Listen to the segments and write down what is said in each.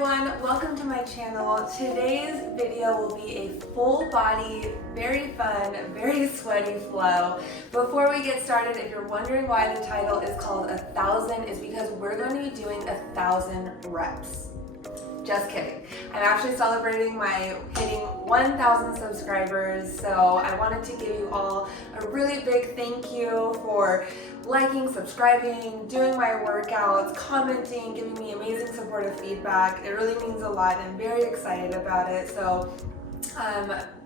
everyone, welcome to my channel. Today's video will be a full body, very fun, very sweaty flow. Before we get started, if you're wondering why the title is called 1,000, is because we're going to be doing 1,000 reps. Just kidding. I'm actually celebrating my hitting 1,000 subscribers, so I wanted to give you all a really big thank you for liking, subscribing, doing my workouts, commenting, giving me amazing supportive feedback. It really means a lot. I'm very excited about it. So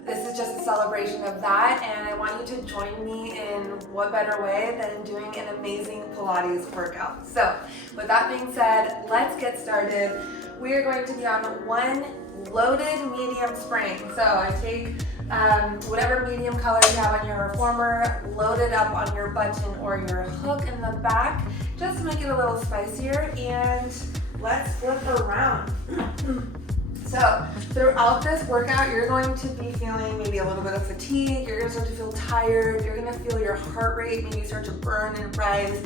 this is just a celebration of that, and I want you to join me in what better way than doing an amazing Pilates workout. So with that being said, let's get started. We are going to be on one loaded medium spring. So I take whatever medium color you have on your reformer, load it up on your button or your hook in the back, just to make it a little spicier, and let's flip around. So throughout this workout, you're going to be feeling maybe a little bit of fatigue, you're gonna start to feel tired, you're gonna feel your heart rate maybe start to burn and rise.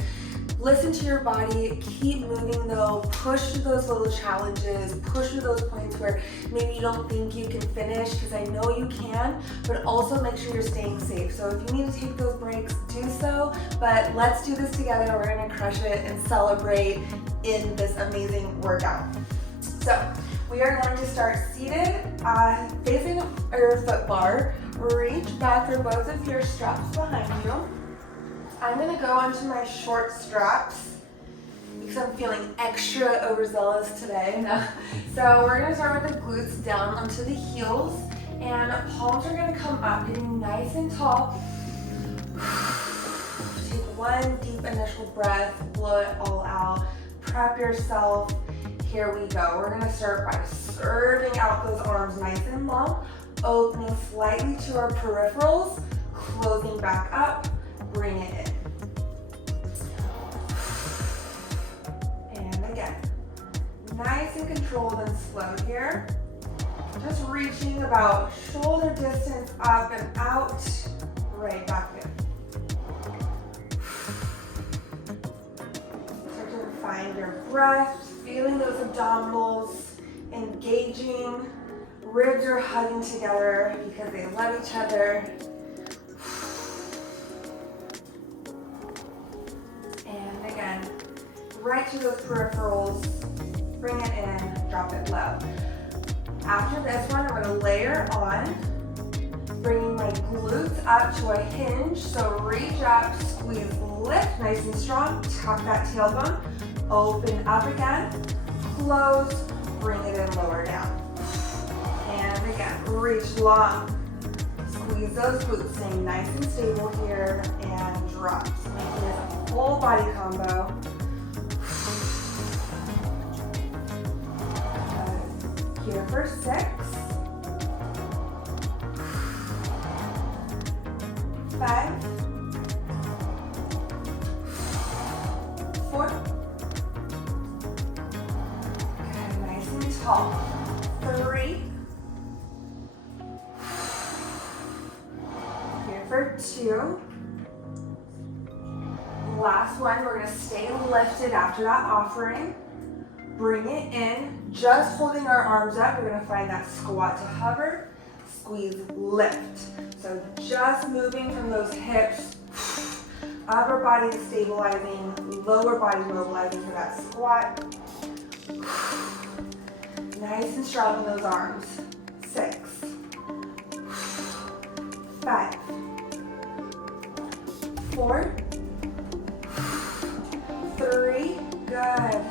Listen to your body, keep moving though, push through those little challenges, push through those points where maybe you don't think you can finish, because I know you can, but also make sure you're staying safe. So if you need to take those breaks, do so, but let's do this together. We're gonna crush it and celebrate in this amazing workout. So we are going to start seated, facing your foot bar. Reach back through both of your straps behind you. I'm gonna go onto my short straps because I'm feeling extra overzealous today. So we're gonna start with the glutes down onto the heels, and palms are gonna come up, getting nice and tall. Take one deep initial breath, blow it all out, prep yourself. Here we go. We're gonna start by serving out those arms nice and long, opening slightly to our peripherals, closing back up, bring it in. And again, nice and controlled and slow here. Just reaching about shoulder distance up and out, right back in. Start to find your breath, feeling those abdominals engaging. Ribs are hugging together because they love each other. And again, right to those peripherals, bring it in, drop it low. After this one, I'm going to layer on, bringing my glutes up to a hinge. So reach up, squeeze, lift, nice and strong, tuck that tailbone, open up again, close, bring it in, lower down. And again, reach long, squeeze those glutes, staying nice and stable here, and drop. So making it a full body combo. Here for 6, 5, 4, good, nice and tall, 3, here for 2, last one. We're going to stay lifted after that offering. Bring it in, just holding our arms up. We're gonna find that squat to hover, squeeze, lift. So just moving from those hips, upper body stabilizing, lower body mobilizing for that squat. Nice and strong in those arms. 6, 5, 4, 3, good.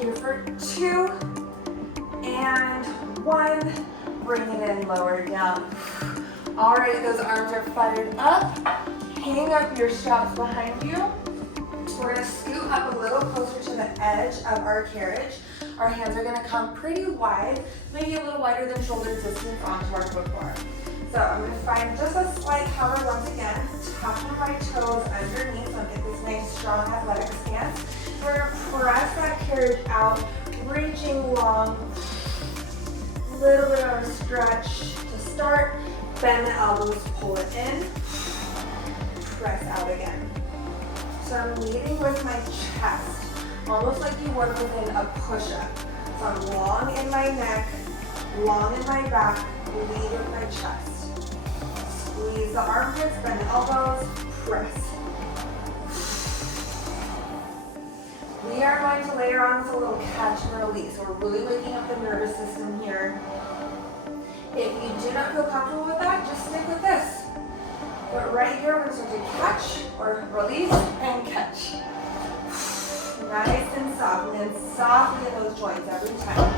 Here for 2, and 1, bring it in, lower down. All right, those arms are fired up. Hang up your straps behind you. We're gonna scoot up a little closer to the edge of our carriage. Our hands are gonna come pretty wide, maybe a little wider than shoulder distance onto our foot bar. So I'm gonna find just a slight hover once again, tucking my toes underneath, so get this nice, strong, athletic stance. We're gonna press that carriage out, reaching long, little bit of a stretch to start, bend the elbows, pull it in, press out again. So I'm leading with my chest, almost like you would within a push-up. So I'm long in my neck, long in my back, lead with my chest. Squeeze the armpits, bend the elbows, press. We are going to layer on with a little catch and release. So we're really waking up the nervous system here. If you do not feel comfortable with that, just stick with this. But right here, we're going to start to catch or release and catch. Nice and soft, and then soften in those joints every time.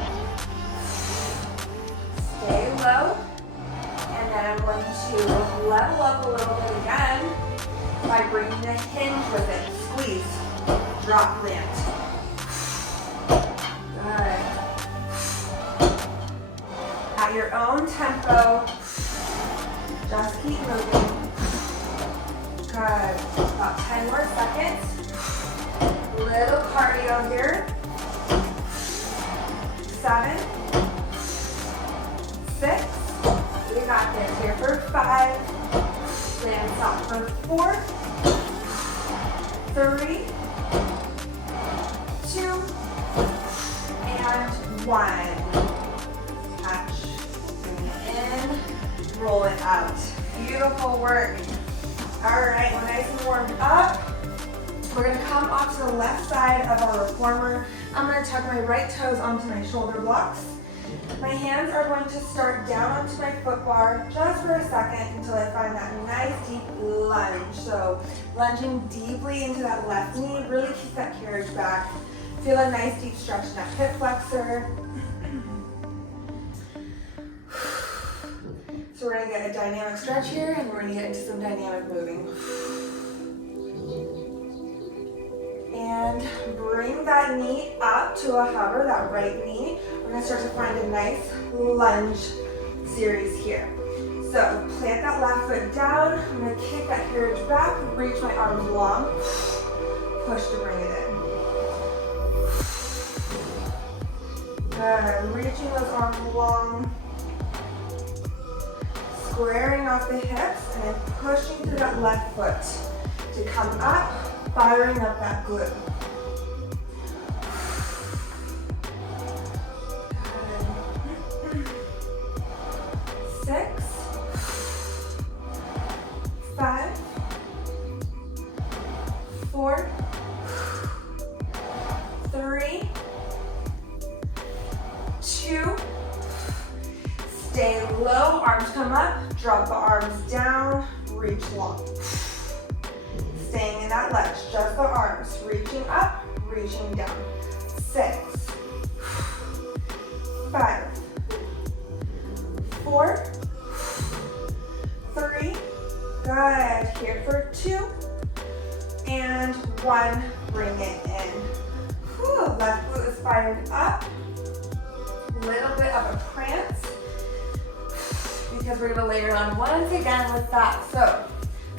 Stay low, and then I'm going to level up a little bit again by bringing a hinge with it. Squeeze, drop, land. Good. At your own tempo, just keep moving. Good. About 10 more seconds. Little cardio here. 7, 6. We got this. Here for 5. Land soft for 4, 3, 2, and 1. Catch. Bring it in. Roll it out. Beautiful work. All right, we're nice and warmed up. We're gonna come off to the left side of our reformer. I'm gonna tuck my right toes onto my shoulder blocks. My hands are going to start down onto my foot bar just for a second until I find that nice deep lunge. So lunging deeply into that left knee, really keep that carriage back. Feel a nice deep stretch in that hip flexor. So we're gonna get a dynamic stretch here and we're gonna get into some dynamic moving. And bring that knee up to a hover, that right knee. We're gonna start to find a nice lunge series here. So plant that left foot down. I'm gonna kick that carriage back, reach my arms long, push to bring it in. Good, reaching those arms long, squaring off the hips, and then pushing through that left foot to come up, firing up that glute. Good. 6, 5, 4, 3, 2. Stay low, arms come up, drop the arms down, reach long. Staying in that ledge, just the arms, reaching up, reaching down. 6, 5, 4, 3, good. Here for 2, and 1, bring it in. Whew, left glute is fired up. Little bit of a prance, because we're gonna layer on once again with that. So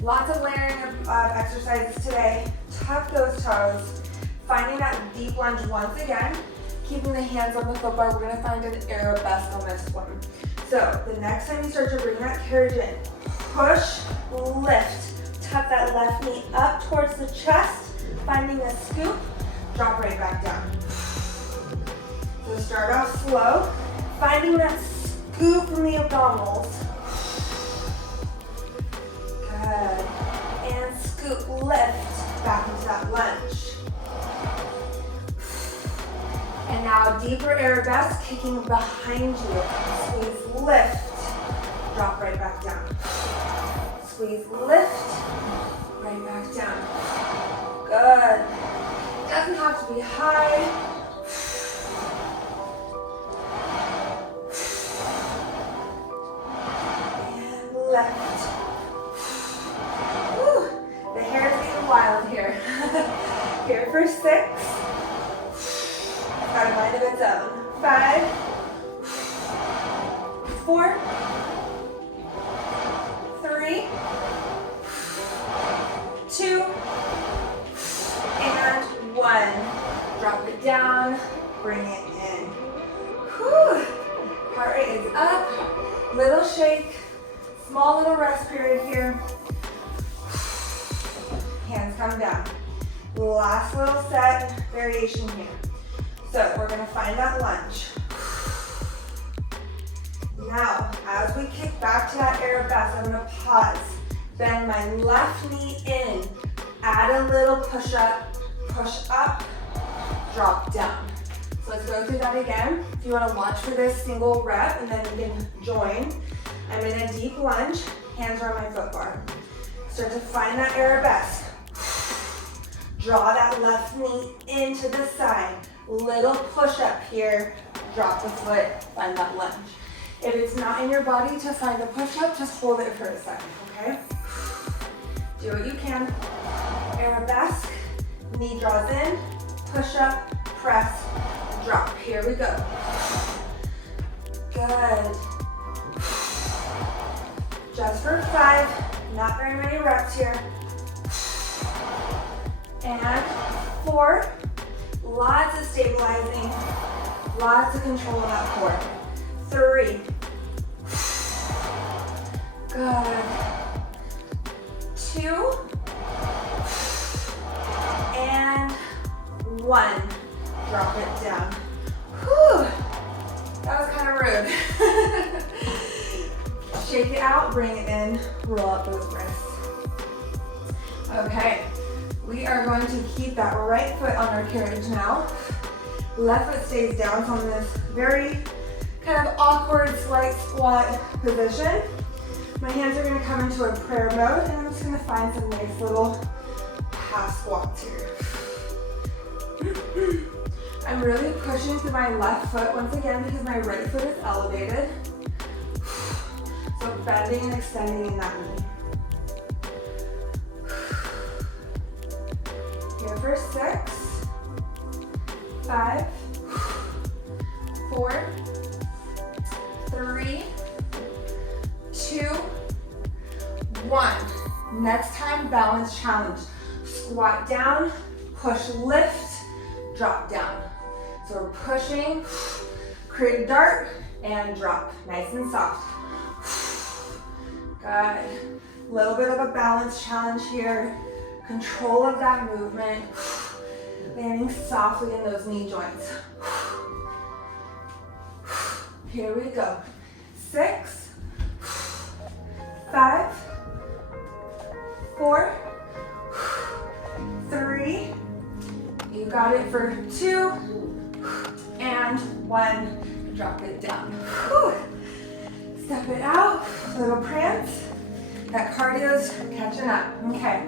lots of layering of exercises today. Tuck those toes, finding that deep lunge once again, keeping the hands on the foot bar. We're gonna find an arabesque on this one. So the next time you start to bring that carriage in, push, lift, tuck that left knee up towards the chest, finding a scoop, drop right back down. So start off slow, finding that scoop from the abdominals. Good. And scoop, lift, back into that lunge. And now deeper arabesque, kicking behind you. Squeeze, lift, drop right back down. Squeeze, lift, right back down. Good. Doesn't have to be high. Left. Woo. The hair is getting wild here. Here for 6. Got a mind of its own. 5, 4, 3, 2, and 1. Drop it down, bring it in. Whew. Heart rate is up. Little shake. Small little rest period here. Hands come down. Last little set, variation here. So we're gonna find that lunge. Now, as we kick back to that arabesque, I'm gonna pause. Bend my left knee in. Add a little push up, drop down. So let's go through that again. If you wanna watch for this single rep and then you can join. I'm in a deep lunge, hands are on my foot bar. Start to find that arabesque. Draw that left knee into the side. Little push up here, drop the foot, find that lunge. If it's not in your body to find a push up, just hold it for a second, okay? Do what you can. Arabesque, knee draws in, push up, press, drop. Here we go. Good. Just for 5, not very many reps here. And 4, lots of stabilizing, lots of control of that core. 3, good. 2, and 1. Drop it down. Whew, that was kind of rude. Shake it out, bring it in, roll up those wrists. Okay, we are going to keep that right foot on our carriage now. Left foot stays down, so I'm in this very kind of awkward slight squat position. My hands are gonna come into a prayer mode, and I'm just gonna find some nice little half squats here. I'm really pushing through my left foot once again because my right foot is elevated. So bending and extending in that knee. Here for 6, 5, 4, 3, 2, 1. Next time, balance challenge. Squat down, push, lift, drop down. So we're pushing, create a dart, and drop. Nice and soft. Good. Little bit of a balance challenge here. Control of that movement. Landing softly in those knee joints. Here we go. 6, 5, 4, 3, you got it for 2, and 1, drop it down. Whew. Step it out, little prance. That cardio's catching up. Okay,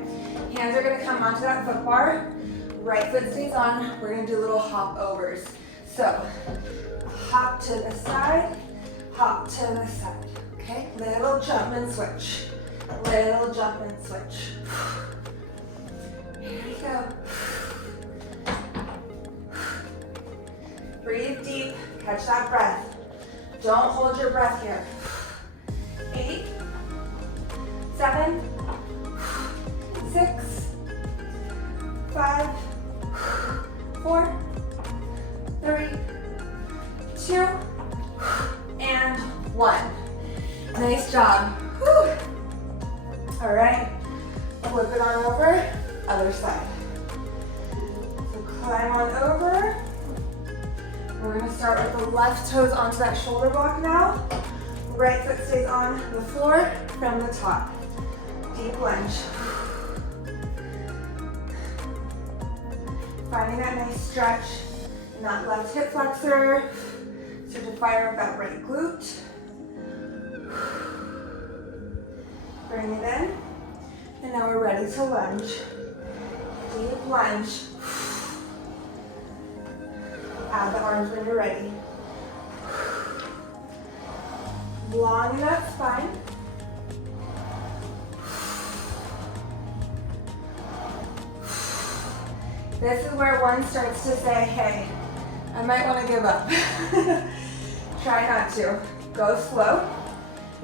hands are gonna come onto that foot bar. Right foot stays on. We're gonna do little hop overs. So, hop to the side, hop to the side. Okay, little jump and switch. Little jump and switch. Here we go. Breathe deep, catch that breath. Don't hold your breath here. 8, 7, 6, 5, 4, 3, 2, and 1. Nice job. Whew. All right, flip it on over, other side. So climb on over. We're gonna start with the left toes onto that shoulder block now. Right foot stays on the floor from the top. Deep lunge. Finding that nice stretch in that left hip flexor. Start to fire up that right glute. Bring it in. And now we're ready to lunge. Deep lunge. Add the arms when you're ready. Long enough spine. This is where one starts to say, hey, I might want to give up. Try not to. Go slow.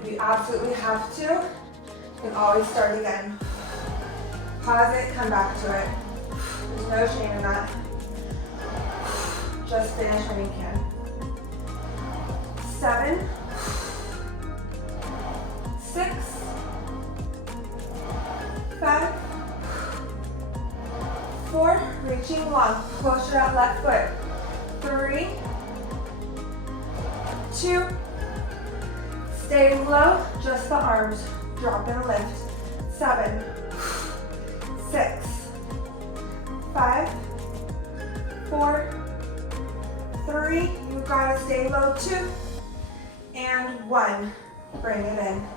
If you absolutely have to, you can always start again. Pause it, come back to it. There's no shame in that. Just finish when you can. 7, 6, 5, 4, reaching long, push that left foot. 3, 2. Stay low, just the arms. Drop and lift. 7, 6, 5, 4, 3. You gotta stay low. 2 and 1. Bring it in.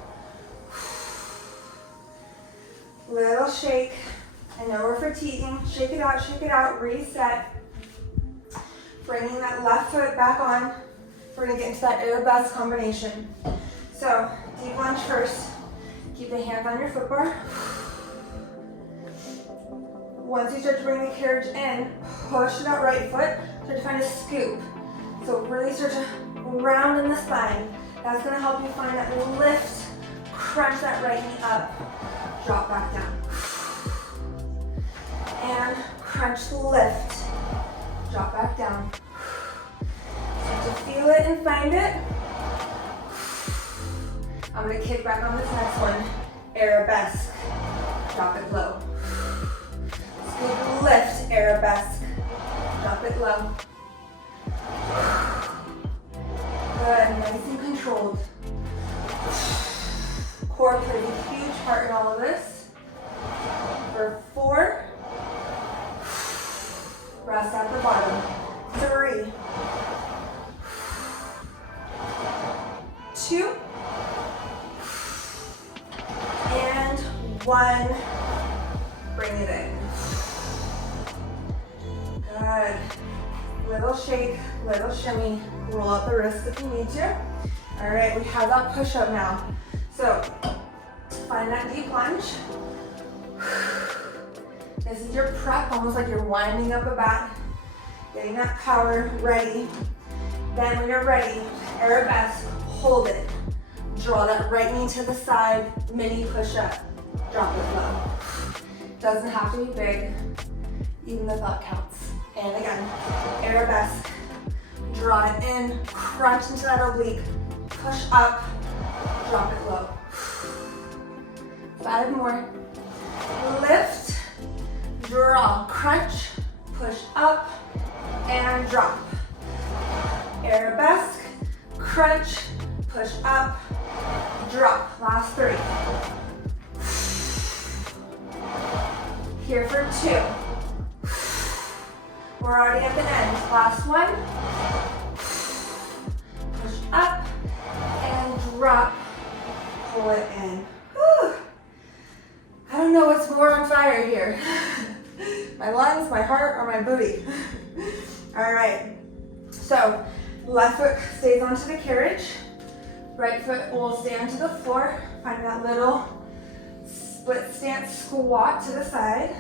Little shake. I know we're fatiguing. Shake it out, reset. Bringing that left foot back on. We're gonna get into that arabesque combination. So, deep lunge first. Keep the hands on your foot bar. Once you start to bring the carriage in, push that right foot. Start to find a scoop. So really start to round in the spine. That's gonna help you find that lift. Crunch that right knee up. Drop back down. And crunch the lift. Drop back down. Start to feel it and find it. I'm gonna kick back on this next one. Arabesque. Drop it low. Scoop, lift, arabesque. Drop it low. Good, nice and controlled. Core plays a huge part in all of this. For 4. Rest at the bottom. 3, 2, and 1. Bring it in. Good. Little shake, little shimmy. Roll out the wrists if you need to. All right, we have that push-up now. So, find that deep lunge. This is your prep, almost like you're winding up a bat. Getting that power ready. Then when you're ready, arabesque, hold it. Draw that right knee to the side, mini push-up. Drop it low. Doesn't have to be big, even the thought counts. And again, arabesque. Draw it in, crunch into that oblique. Push up, drop it low. 5 more. Lift, draw, crunch, push up, and drop. Arabesque, crunch, push up, drop. Last 3. Here for 2. We're already at the end. Last 1. Push up and drop. Pull it in. Whew. I don't know what's more on fire here. My lungs, my heart, or my booty. All right. So left foot stays onto the carriage. Right foot will stay onto the floor. Find that little split stance squat to the side.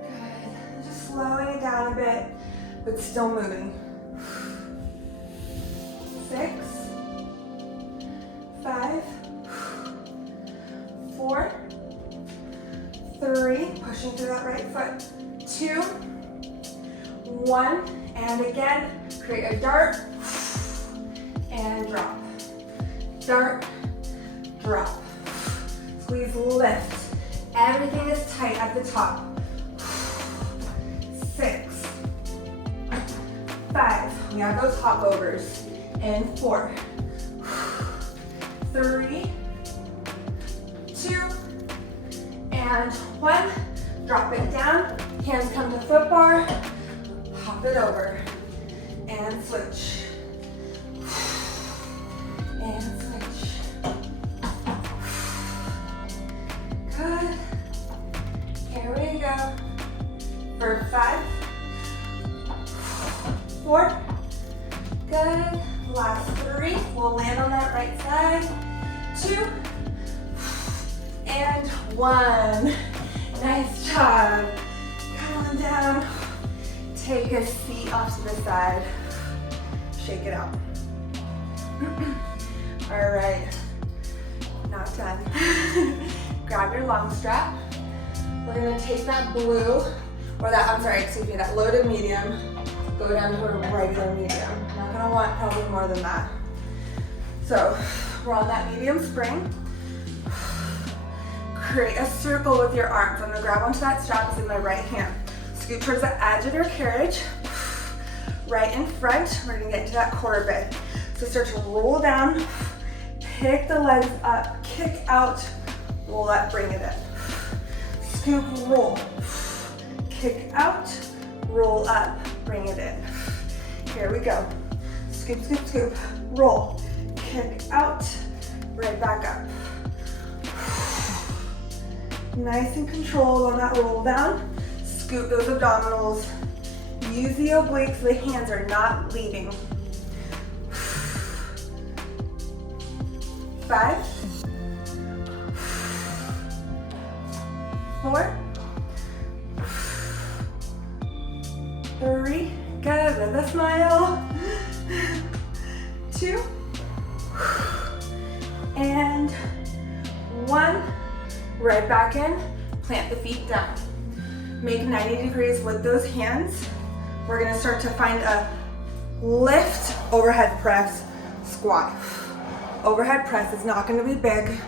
Good. Just slowing it down a bit, but still moving. 6, 5, 4, 3, pushing through that right foot. 2, 1, and again, create a dart and drop. Dart, drop. Squeeze, lift. Everything is tight at the top. 6, 5, we have those hop overs. And 4, 3, 2, and 1. Drop it down. Hands come to foot bar. Hop it over. And switch. And switch. Good. Here we go. For 5, 4. Good. Last 3. We'll land on that right side. 2. And 1. Nice job. Come on down. Take a seat off to the side. Shake it out. All right. Not done. Grab your long strap. We're gonna take that blue, or that low to medium, go down to a regular medium. Not gonna want probably more than that. So we're on that medium spring. Create a circle with your arms. I'm gonna grab onto that strap in my right hand. Scoot towards the edge of your carriage. right in front. We're gonna get into that core bit. So start to roll down, pick the legs up, kick out, roll up, bring it in. Scoop, roll, kick out, roll up, bring it in. Here we go. Scoop, scoop, scoop, roll, kick out, right back up. Nice and controlled on that roll down. Scoop those abdominals. Use the obliques so the hands are not leading. 5, 4, 3, good, with a smile. 2, and 1. Right back in, plant the feet down. Make 90 degrees with those hands. We're gonna start to find a lift, overhead press, squat. Overhead press is not gonna be big.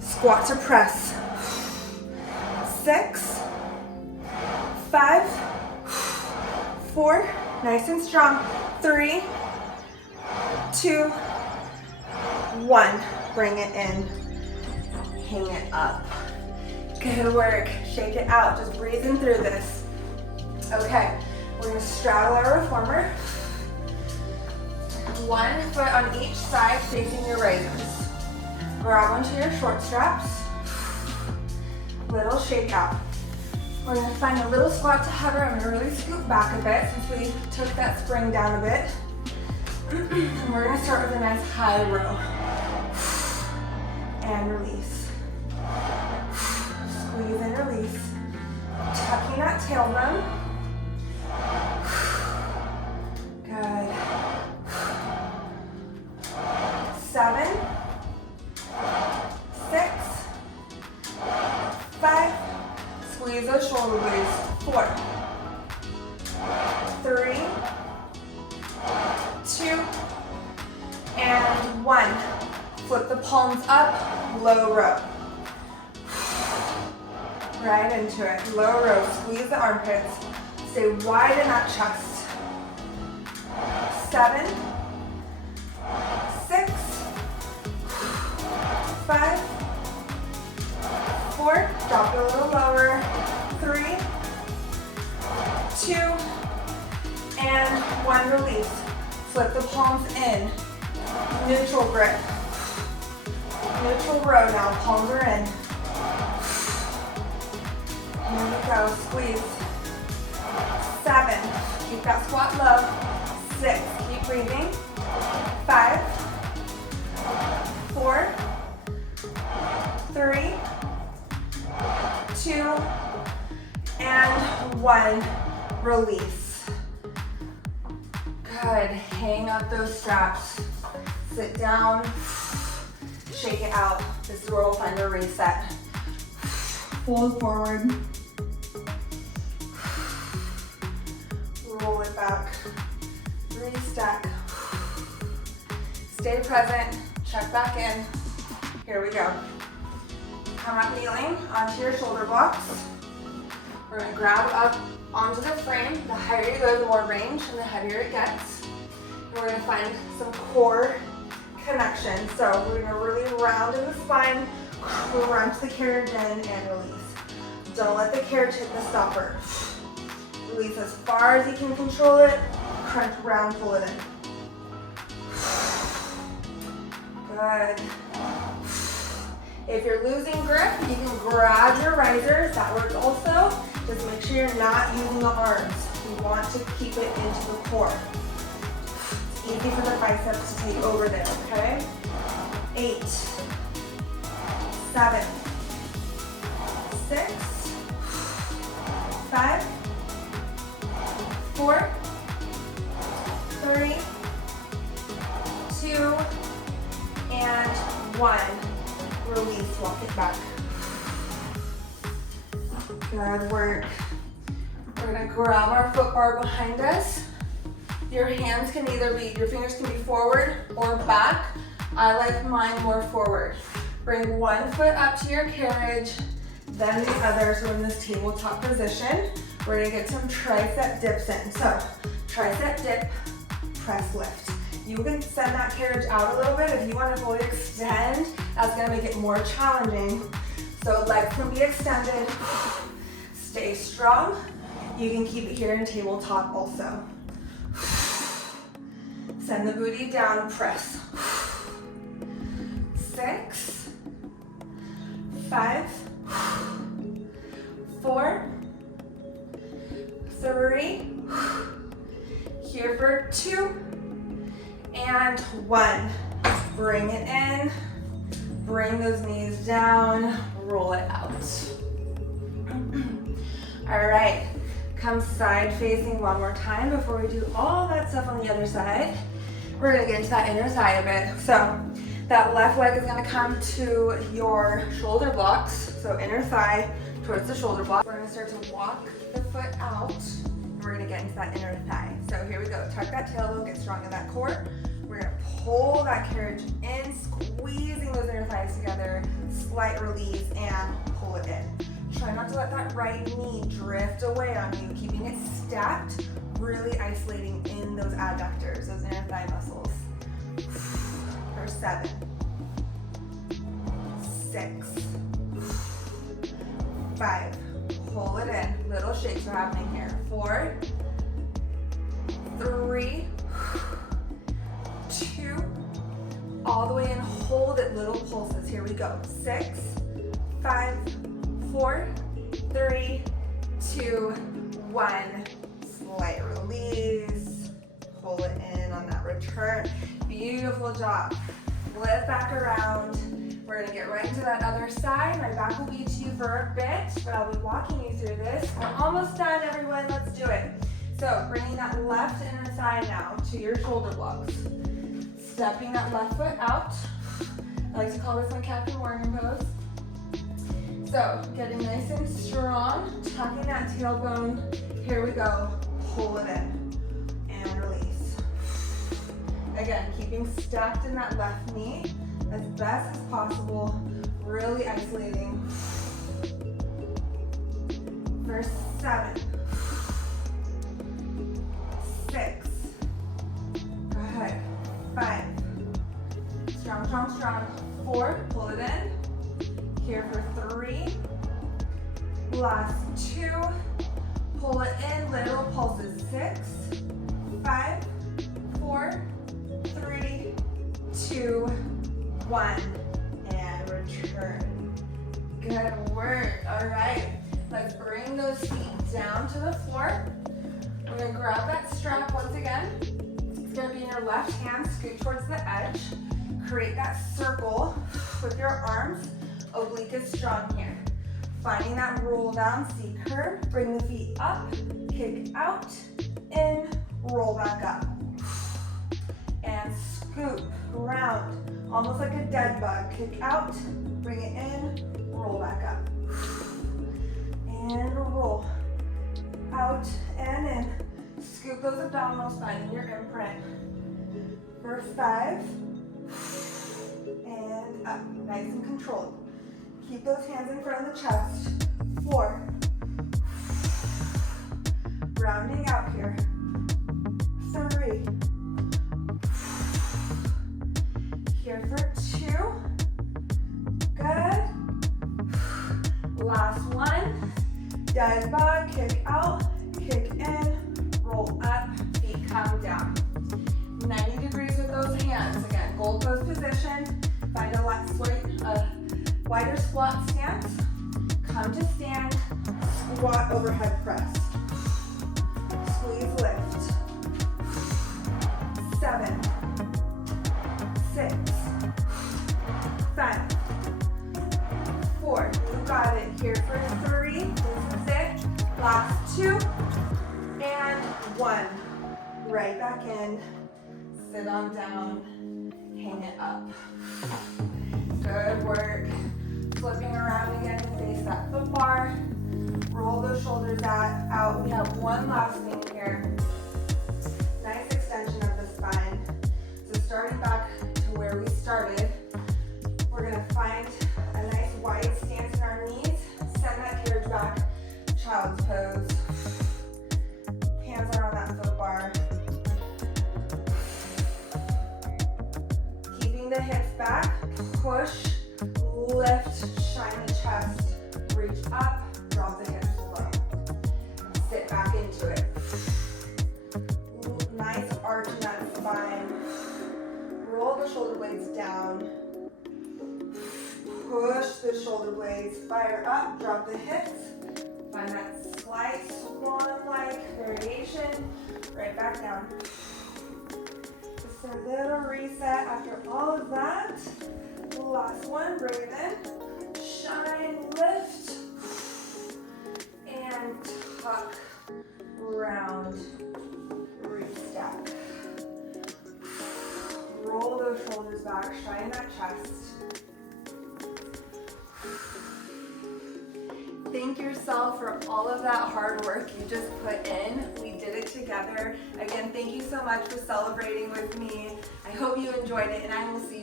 Squat to press. 6, 5, 4, nice and strong. 3, 2, 1. Bring it in. Hang it up. Good work. Shake it out. Just breathing through this. Okay, we're gonna straddle our reformer. 1 foot on each side facing your risers. Grab onto your short straps. Little shake out. We're gonna find a little squat to hover. I'm gonna really scoop back a bit since we took that spring down a bit. And we're gonna start with a nice high row. And release. Squeeze and release. Tucking that tailbone. Good. 7, 6, 5. Squeeze those shoulder blades. 4, 3, 2, and 1. Flip the palms up, low row. Right into it, low row. Squeeze the armpits. Stay wide in that chest. 7, 6, 5, 4, drop it a little lower. 3, 2, and 1, release. Flip the palms in. Neutral grip. Neutral row now, palms are in. Here we go, squeeze. 7, keep that squat low. 6, keep breathing. 5, 4, 3, 2, and 1, release. Good, hang up those straps. Sit down, shake it out. This is where we'll find a reset. Fold forward. Roll it back. Restack. Stay present. Check back in. Here we go. Come up kneeling onto your shoulder blocks. We're going to grab up onto the frame. The higher you go, the more range and the heavier it gets. And we're going to find some core connection. So we're going to really round in the spine, crunch the carriage in, and release. Don't let the carriage hit the stopper. Release as far as you can control it. Crunch, round, pull it in. Good. If you're losing grip, you can grab your risers. That works also. Just make sure you're not using the arms. You want to keep it into the core. It's easy for the biceps to take over there, okay? 8, 7, 6, 5, 4, 3, 2, and 1. Release, walk it back. Good work. We're gonna grab our foot bar behind us. Your hands can either be, your fingers can be forward or back. I like mine more forward. Bring one foot up to your carriage, then the other, so in this tabletop position. We're gonna get some tricep dips in. So tricep dip, press lift. You can send that carriage out a little bit. If you want to fully extend, that's gonna make it more challenging. So legs can be extended. Stay strong. You can keep it here in tabletop also. Send the booty down, press. 6, 5, 4, 3, here for 2, and 1. Bring it in, bring those knees down, roll it out. All right, come side facing one more time before we do all that stuff on the other side. We're gonna get into that inner thigh a bit. So that left leg is gonna come to your shoulder blocks. So inner thigh towards the shoulder block. We're gonna start to walk the foot out. And we're gonna get into that inner thigh. So here we go. Tuck that tailbone, get strong in that core. We're gonna pull that carriage in, squeezing those inner thighs together, slight release, and pull it in. Try not to let that right knee drift away on you, keeping it stacked, really isolating in those adductors, those inner thigh muscles. For 7, 6, 5, pull it in. Little shakes are happening here. 4, 3, 2, all the way in, hold it, little pulses. Here we go. 6, 5, 4, 3, 2, 1. Slight release. Pull it in on that return. Beautiful job. Flip back around. We're gonna get right into that other side. My back will be to you for a bit, but I'll be walking you through this. We're almost done, everyone. Let's do it. So bringing that left inner thigh now to your shoulder blocks. Stepping that left foot out. I like to call this my Kathryn pose. So getting nice and strong, tucking that tailbone. Here we go. Pull it in and release. Again, keeping stacked in that left knee as best as possible, really isolating. For 7, 6, go ahead, 5, strong, strong, strong, 4, pull it in, here for 3, last 2, pull it in, little pulses, 6, 5, 4, 3, 2, 1, and return. Good work. All right, let's bring those feet down to the floor. We're gonna grab that strap once again. It's gonna be in your left hand, scoot towards the edge. Create that circle with your arms. Oblique is strong here. Finding that roll down C curve. Bring the feet up, kick out, in, roll back up. And scoop, round, almost like a dead bug. Kick out, bring it in, roll back up. And roll, out and in. Scoop those abdominals, finding your imprint. For 5, and up, nice and controlled. Keep those hands in front of the chest. 4, rounding out here. 3, here for 2, good. Last one, dead bug, kick out, kick in, roll up, feet come down. 90 degrees with those hands. Again, gold pose position, find a wider squat stance, come to stand, squat overhead press. Squeeze, lift. 7, 6, 5, 4, you got it. Here for 3, this is it. Last 2, and 1. Right back in, sit on down, hang it up. Good work. Flipping around again to face that foot bar. Roll those shoulders out. We have one last thing here. Nice extension of the spine. So starting back to where we started, we're gonna find a nice wide stance in our knees. Send that carriage back, child's pose. reach up, drop the hips low. Sit back into it. Nice arch in that spine. Roll the shoulder blades down. Push the shoulder blades, fire up, drop the hips. Find that slight swan-like variation. Right back down. Just a little reset after all of that. Last one, bring it in. Shine, lift, and tuck, round, re-step. Roll those shoulders back, shine that chest. Thank yourself for all of that hard work you just put in. We did it together. Again, thank you so much for celebrating with me. I hope you enjoyed it, and I will see